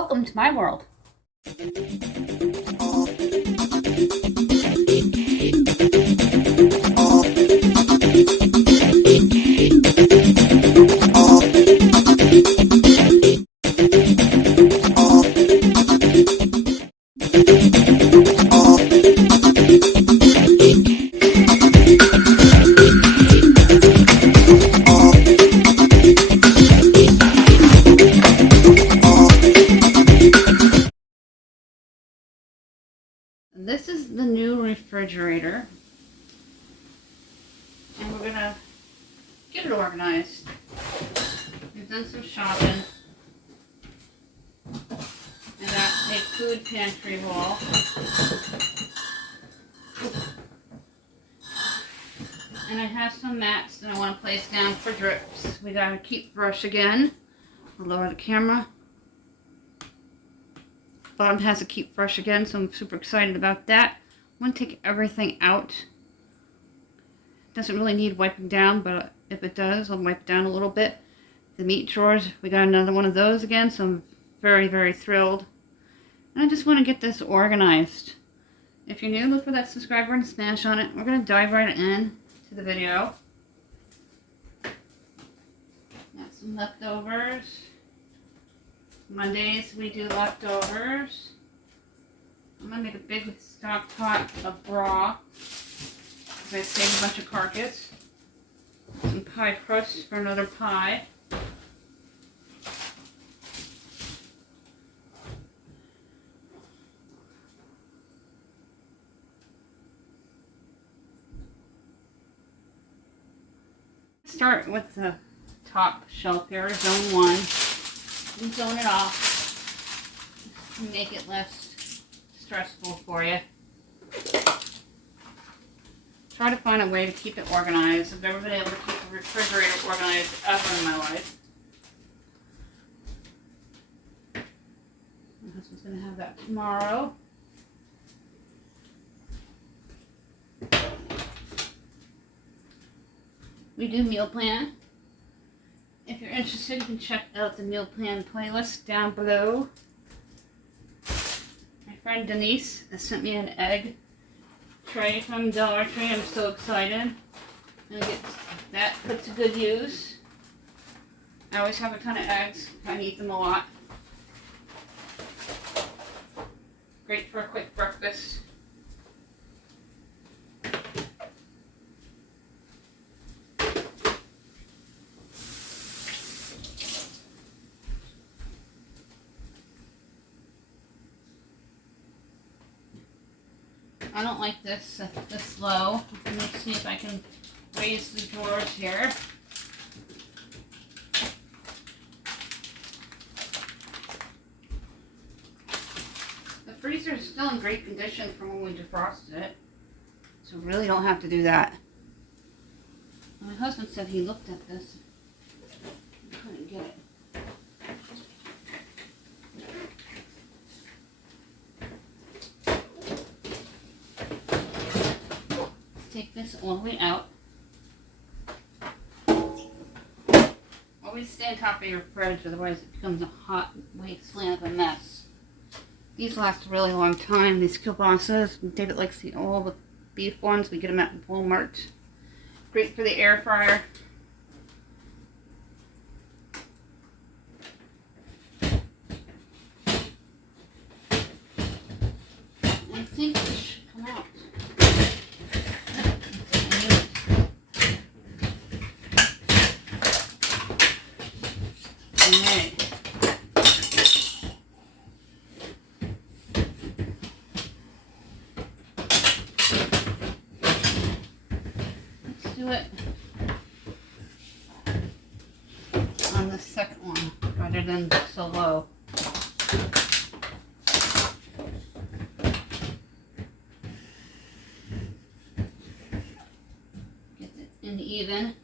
Welcome to my world. This is the new refrigerator, and we're gonna get it organized. We've done some shopping. I got a food pantry wall. And I have some mats that I want to place down for drips. We got a keep brush again. I'll lower the camera. Bottom has a keep brush again, so I'm super excited about that. I want to take everything out. Doesn't really need wiping down, but if it does, I'll wipe down a little bit. The meat drawers, we got another one of those again, so I'm very, very thrilled. And I just want to get this organized. If you're new, look for that subscribe button, smash on it. We're going to dive right in to the video. Got some leftovers. Mondays we do leftovers. I'm going to make a big stock pot of broth because I saved a bunch of carcass. Some pie crust for another pie. Start with the top shelf here, zone 1. And zone it off to make it less stressful for you. Try to find a way to keep it organized. I've never been able to keep a refrigerator organized ever in my life. My husband's going to have that tomorrow. We do meal plan. If you're interested, you can check out the meal plan playlist down below. My friend Denise has sent me an egg tray from Dollar Tree. I'm so excited. I'm going to get that put to good use. I always have a ton of eggs. I eat them a lot. Great for a quick breakfast. I don't like this low. Let me see if I can raise the drawers here. The freezer is still in great condition from when we defrosted it, so really don't have to do that. My husband said he looked at this. I couldn't get it. Take this all the way out. Always stay on top of your fridge, otherwise it becomes a hot wasteland of a mess. These last a really long time. These kielbasa's, David likes all the beef ones. We get them at Walmart. Great for the air fryer. I think this should come out. Do it on the second one rather than so low. Get it in even.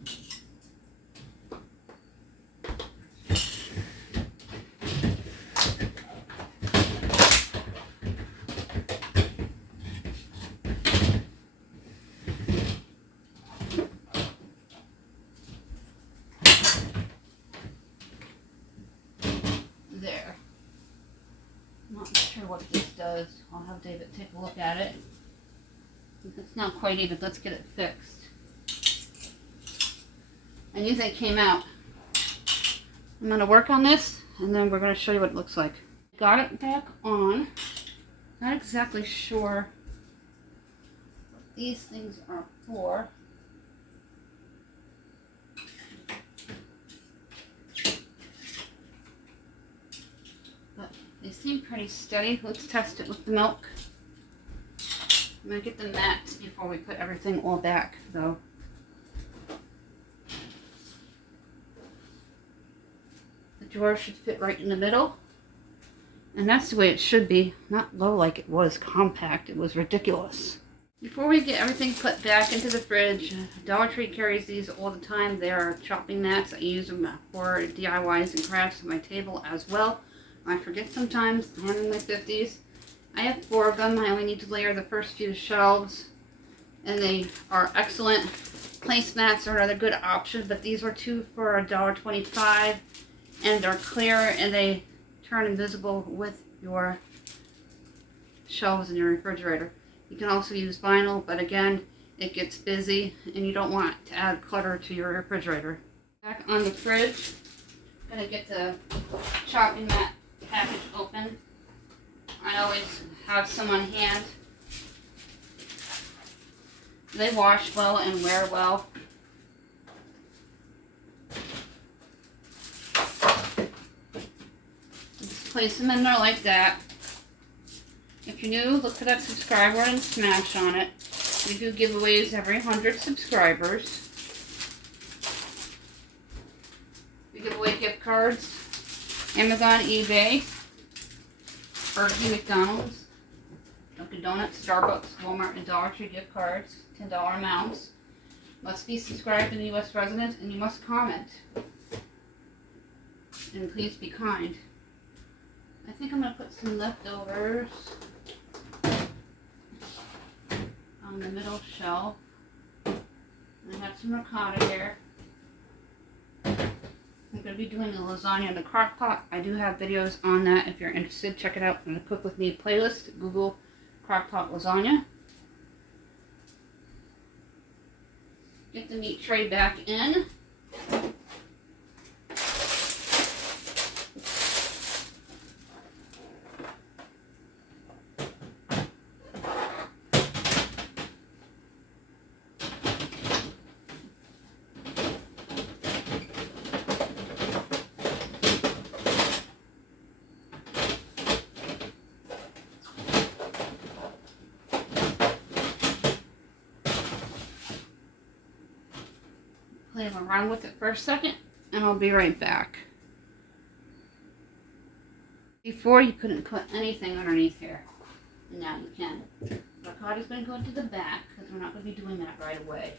There. sure what this does. I'll have David take a look at it. It's not quite even. Let's get it fixed. I knew they came out. I'm going to work on this, and then we're going to show you what it looks like. Got it back on. Not exactly sure what these things are for. But they seem pretty steady. Let's test it with the milk. I'm going to get the mats before we put everything all back, though. The drawer should fit right in the middle. And that's the way it should be. Not low like it was compact. It was ridiculous. Before we get everything put back into the fridge, Dollar Tree carries these all the time. They are chopping mats. I use them for DIYs and crafts on my table as well. I forget sometimes. I'm in my 50s. I have 4 of them. I only need to layer the first few shelves. And they are excellent. Placemats are another good option, but these were 2 for $1.25. And they're clear and they turn invisible with your shelves in your refrigerator. You can also use vinyl, but again, it gets busy and you don't want to add clutter to your refrigerator. Back on the fridge, I'm going to get the chopping mat package open. I always have some on hand. They wash well and wear well. Place them in there like that. If you're new, look for that subscribe button and smash on it. We do giveaways every 100 subscribers. We give away gift cards, Amazon, eBay, Burger King, McDonald's, Dunkin' Donuts, Starbucks, Walmart, and Dollar Tree gift cards, $10 amounts. Must be subscribed and U.S. resident, and you must comment. And please be kind. I think I'm going to put some leftovers on the middle shelf. And I have some ricotta here. I'm going to be doing a lasagna in the crock pot. I do have videos on that if you're interested. Check it out in the Cook With Me playlist. Google crock pot lasagna. Get the meat tray back in. Play around with it for a second, and I'll be right back. Before, you couldn't put anything underneath here, and now you can. Ricotta's going to go into the back, because we're not going to be doing that right away.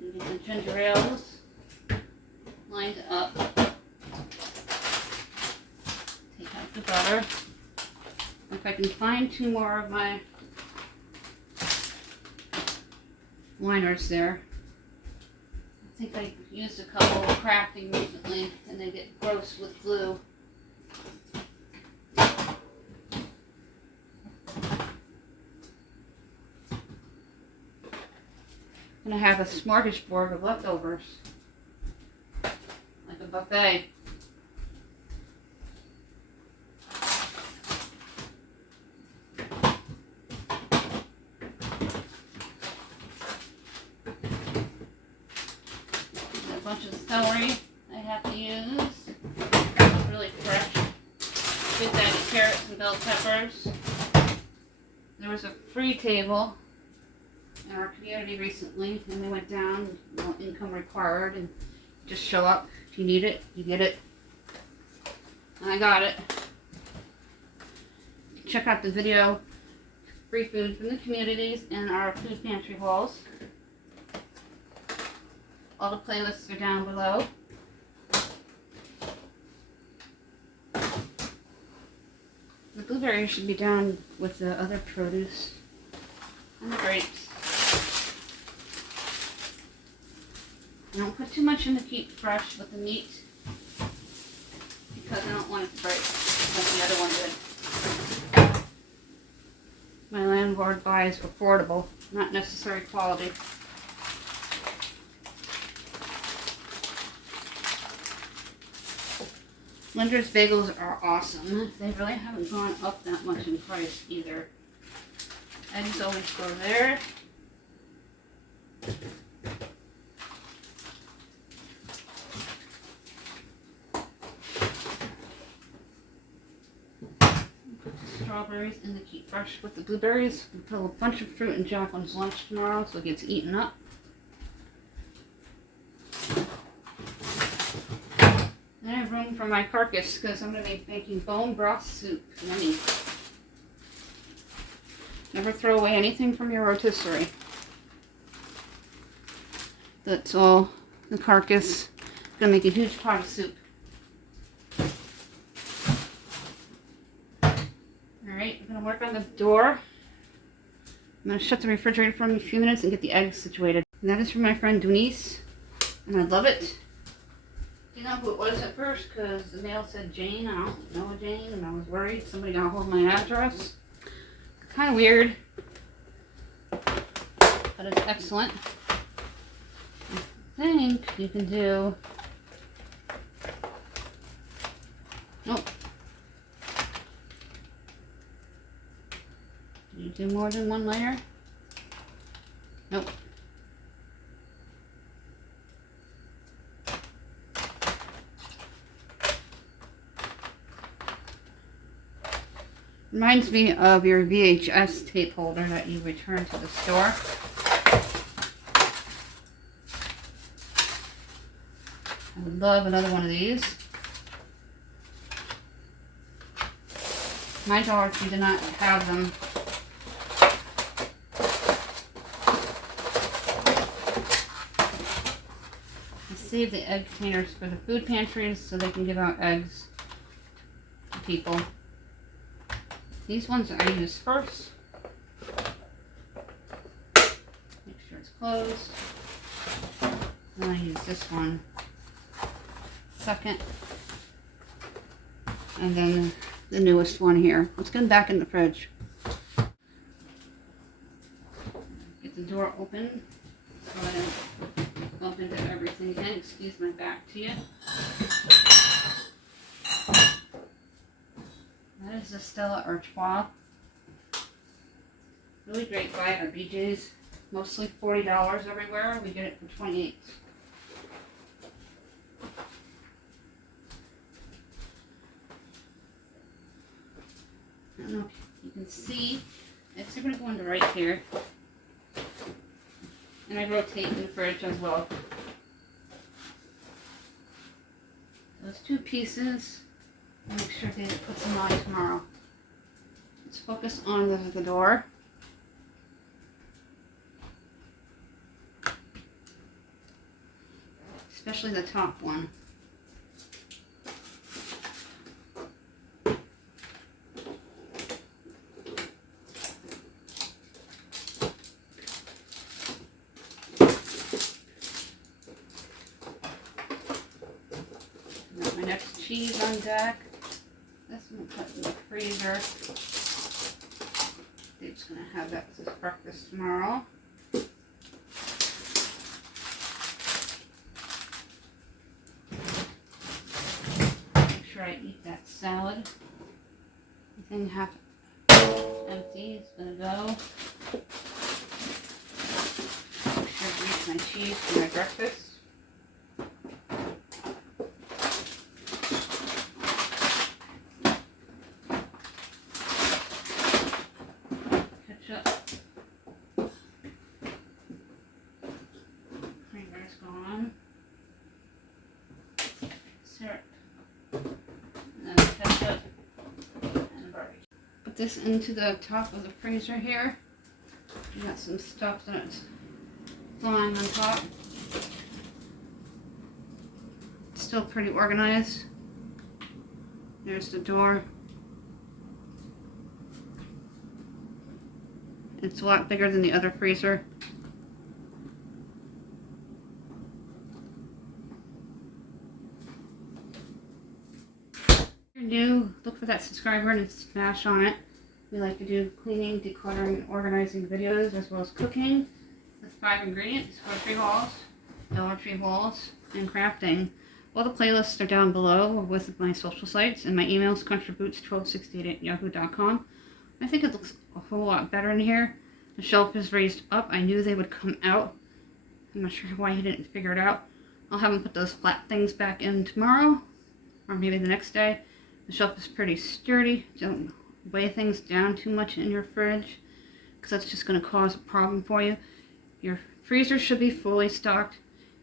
You get the ginger ales lined up. Take out the butter. If I can find 2 more of my liners there. I think I used a couple of crafting recently and they get gross with glue. And I have a smorgasbord of leftovers, like a buffet. A bunch of celery I have to use. It's really fresh. Good daddy carrots and bell peppers. There was a free table in our community recently, and they went down, no income required, and just show up. If you need it, you get it. And I got it. Check out the video, free food from the communities and our food pantry walls. All the playlists are down below. The blueberries should be down with the other produce and the grapes. Don't put too much in to keep fresh with the meat because I don't want it to break. the other one did. My landlord buys affordable, not necessary quality. Linder's bagels are awesome. They really haven't gone up that much in price either. Eggs always go there. Put the strawberries in the Keep Fresh with the blueberries. We put a bunch of fruit in Jacqueline's lunch tomorrow so it gets eaten up. I have room for my carcass because I'm going to be making bone broth soup. Yummy. Never throw away anything from your rotisserie. That's all the carcass. I'm going to make a huge pot of soup. Alright, I'm going to work on the door. I'm going to shut the refrigerator for a few minutes and get the eggs situated. And that is from my friend Denise. And I love it. You know who it was at first because the mail said Jane. I don't know Jane, and I was worried somebody got hold of my address. Kind of weird, but it's excellent. I think you can do. Nope. Can you do more than one layer? Nope. Reminds me of your VHS tape holder that you returned to the store. I would love another one of these. My Dollar Tree did not have them. I saved the egg containers for the food pantries so they can give out eggs to people. These ones I use first. Make sure it's closed. Then I use this one second. And then the newest one here. Let's get them back in the fridge. Get the door open so I don't bump into everything again. Excuse my back to you. That is the Stella Artois. Really great buy at our BJ's. Mostly $40 everywhere. We get it for $28. I don't know if you can see. It's going to go into right here. And I rotate in the fridge as well. Those two pieces. Make sure they put some on tomorrow. Let's focus on the door. Especially the top one. Got my next cheese on deck. This one put in the freezer. Dave's going to have that for his breakfast tomorrow. Make sure I eat that salad. Everything half empty is going to go. Make sure to eat my cheese for my breakfast. Creamer's gone. Syrup. And then ketchup and barbecue. Put this into the top of the freezer here. We got some stuff that's flying on top. It's still pretty organized. There's the door. It's a lot bigger than the other freezer. Your new, look for that subscribe button and smash on it. We like to do cleaning, decluttering, and organizing videos, as well as cooking with 5 ingredients, grocery hauls, Dollar Tree hauls, and crafting. All the playlists are down below with my social sites, and my email is countryboots1268@yahoo.com. I think it looks a whole lot better in here. The shelf is raised up. I knew they would come out. I'm not sure why he didn't figure it out. I'll have him put those flat things back in tomorrow, or maybe the next day. The shelf is pretty sturdy. Don't weigh things down too much in your fridge, because that's just going to cause a problem for you. Your freezer should be fully stocked,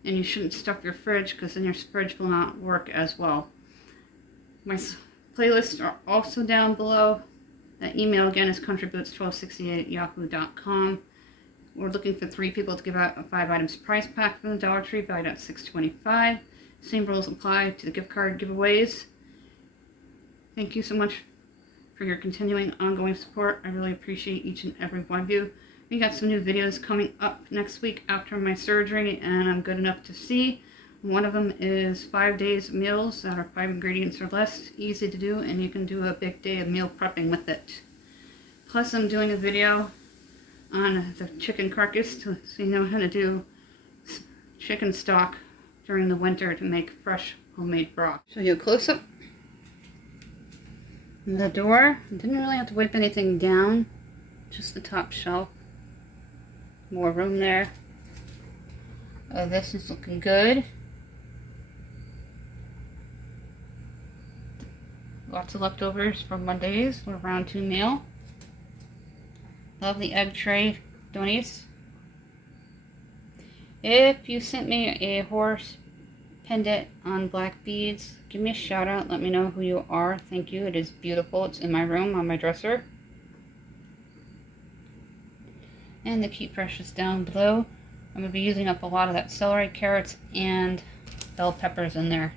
and you shouldn't stuff your fridge, because then your fridge will not work as well. My playlists are also down below. That email again is countryboots1268@yahoo.com. We're looking for 3 people to give out a 5 items prize pack from the Dollar Tree, valued at $6.25. Same rules apply to the gift card giveaways. Thank you so much for your continuing ongoing support. I really appreciate each and every one of you. We got some new videos coming up next week after my surgery, and I'm good enough to see. One of them is 5 days of meals that are 5 ingredients or less, easy to do, and you can do a big day of meal prepping with it. Plus, I'm doing a video on the chicken carcass so you know how to do chicken stock during the winter to make fresh homemade broth. Show you a close-up. The door, didn't really have to wipe anything down, just the top shelf. More room there. This is looking good. Lots of leftovers from Mondays for round 2 meal. Love the egg tray donuts. If you sent me a horse pendant on black beads, give me a shout out. Let me know who you are. Thank you. It is beautiful. It's in my room on my dresser. And the Keep Fresh is down below. I'm going to be using up a lot of that celery, carrots, and bell peppers in there.